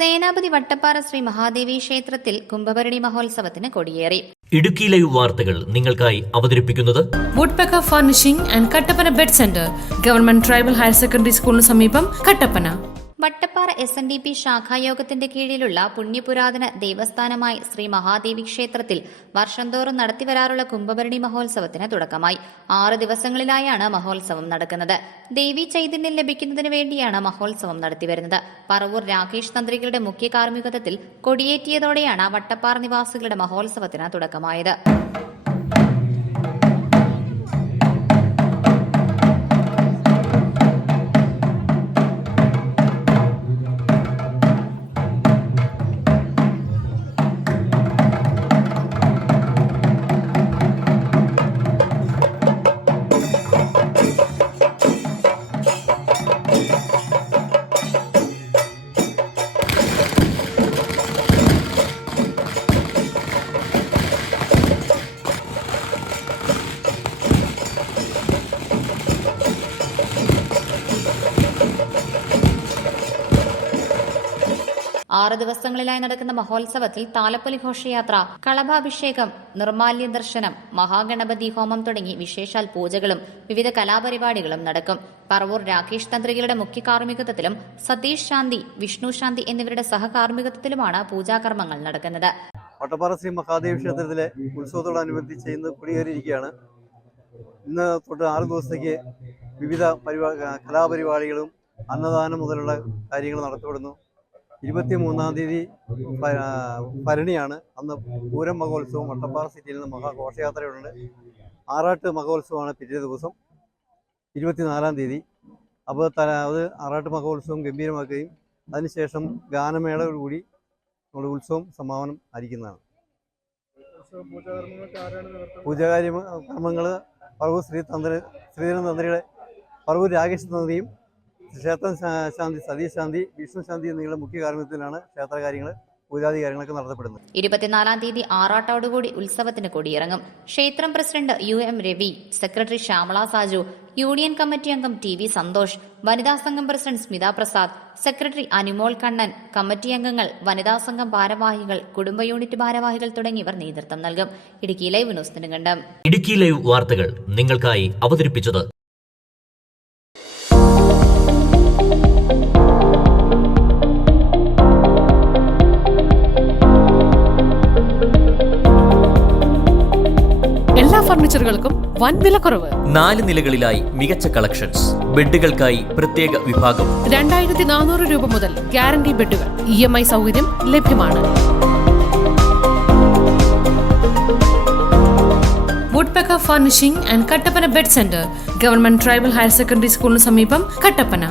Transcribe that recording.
സേനാപതി വട്ടപ്പാറ ശ്രീ മഹാദേവി ക്ഷേത്രത്തിൽ കുംഭഭരണി മഹോത്സവത്തിന് കൊടിയേറി. ഇടുക്കി ലൈവ് വാർത്തകൾ നിങ്ങൾക്കായി അവതരിപ്പിക്കുന്നത് woodpecker furnishing and Kattappana bed centre, government tribal higher secondary സ്കൂളിന് സമീപം, കട്ടപ്പന. വട്ടപ്പാറ SNDP ശാഖായോഗത്തിന്റെ കീഴിലുള്ള പുണ്യപുരാതന ദേവസ്ഥാനമായി ശ്രീ മഹാദേവി ക്ഷേത്രത്തിൽ വർഷം തോറും നടത്തിവരാറുള്ള കുംഭഭരണി മഹോത്സവത്തിന് തുടക്കമായി. 6 ദിവസങ്ങളിലായാണ് മഹോത്സവം നടക്കുന്നത്. ദേവീ ചൈതന്യം ലഭിക്കുന്നതിന് വേണ്ടിയാണ് മഹോത്സവം നടത്തിവരുന്നത്. പറവൂർ രാകേഷ് തന്ത്രികളുടെ മുഖ്യ കാർമ്മികത്വത്തിൽ കൊടിയേറ്റിയതോടെയാണ് വട്ടപ്പാറ നിവാസികളുടെ മഹോത്സവത്തിന് തുടക്കമായത്. ആറ് ദിവസങ്ങളിലായി നടക്കുന്ന മഹോത്സവത്തിൽ താലപ്പൊലി ഘോഷയാത്ര, കളഭാഭിഷേകം, നിർമാല്യ ദർശനം, മഹാഗണപതി ഹോമം തുടങ്ങി വിശേഷാൽ പൂജകളും വിവിധ കലാപരിപാടികളും നടക്കും. പറവൂർ രാകേഷ് തന്ത്രികളുടെ മുഖ്യ കാർമ്മികത്വത്തിലും സതീഷ് ശാന്തി, വിഷ്ണു ശാന്തി എന്നിവരുടെ സഹകാർമ്മികത്വത്തിലുമാണ് പൂജാകർമ്മങ്ങൾ നടക്കുന്നത്. വട്ടപ്പാറ ശ്രീ മഹാദേവി ക്ഷേത്രത്തിലെ ഉത്സവത്തോടനുബന്ധിച്ച് ഇന്ന് കൊടിയേറിയിരിക്കുകയാണ്. ഇന്ന് തൊട്ട് 6 ദിവസത്തേക്ക് വിവിധ കലാപരിപാടികളും അന്നദാനം മുതലുള്ള കാര്യങ്ങൾ നടത്തപ്പെടുന്നു. 23-ാം തീയതി ഭരണിയാണ്. അന്ന് പൂരം മഹോത്സവം വട്ടപ്പാറ സിറ്റിയിൽ നിന്ന് മഹാഘോഷയാത്രയുണ്ട്. ആറാട്ട് മഹോത്സവമാണ് പിറ്റേ ദിവസം 24-ാം തീയതി. അപ്പോൾ അത് ആറാട്ട് മഹോത്സവം ഗംഭീരമാക്കുകയും അതിനുശേഷം ഗാനമേളയോടുകൂടി നമ്മുടെ ഉത്സവം സമാപനം ആയിരിക്കുന്നതാണ്. കർമ്മങ്ങൾ പറവൂർ ശ്രീധരൻ തന്ത്രിയുടെ പറവൂർ രാകേഷ് തന്ത്രിയും ക്ഷേത്രം ശാന്തി, സതീഷ് ശാന്തി, വിഷ്ണു ശാന്തി എന്നിവരുടെ മുഖ്യ കാർമ്മികത്തിലാണ് ക്ഷേത്രകാര്യങ്ങൾ, പൂജാതി കാര്യങ്ങളൊക്കെ നടത്തപ്പെടുന്നത്. 24-ാം തീയതി ആറാട്ടോടുകൂടി ഉത്സവത്തിന് കൊടിയിറങ്ങും. ക്ഷേത്രം president UM Ravi, secretary Shyamala Saju, union committee അംഗം TV സന്തോഷ്, വനിതാ സംഘം president Smitha Prasad, secretary Anumol Kannan, committee അംഗങ്ങൾ, വനിതാ സംഘം ഭാരവാഹികൾ, കുടുംബ യൂണിറ്റ് ഭാരവാഹികൾ തുടങ്ങിയവർ നേതൃത്വം നൽകും. ഇടുക്കി ലൈവ് ന്യൂസിന് കണ്ടം. ഇടുക്കി ലൈവ് വാർത്തകൾ നിങ്ങൾക്കായി അവതരിപ്പിച്ചത് എല്ലാ ഫർണിച്ചറുകൾക്കും വൻ വിലക്കുറവ്. 4 നിലകളിലായി മികച്ച കളക്ഷൻസ്, ബെഡുകൾക്കായി പ്രത്യേക വിഭാഗം. 2400 രൂപ മുതൽ ഗ്യാരണ്ടി ബെഡുകൾ. EMI സൗകര്യം ലഭ്യമാണ്. Woodpecker furnishing and Kattappana bed centre, government tribal higher secondary സ്കൂളിന് സമീപം, കട്ടപ്പന.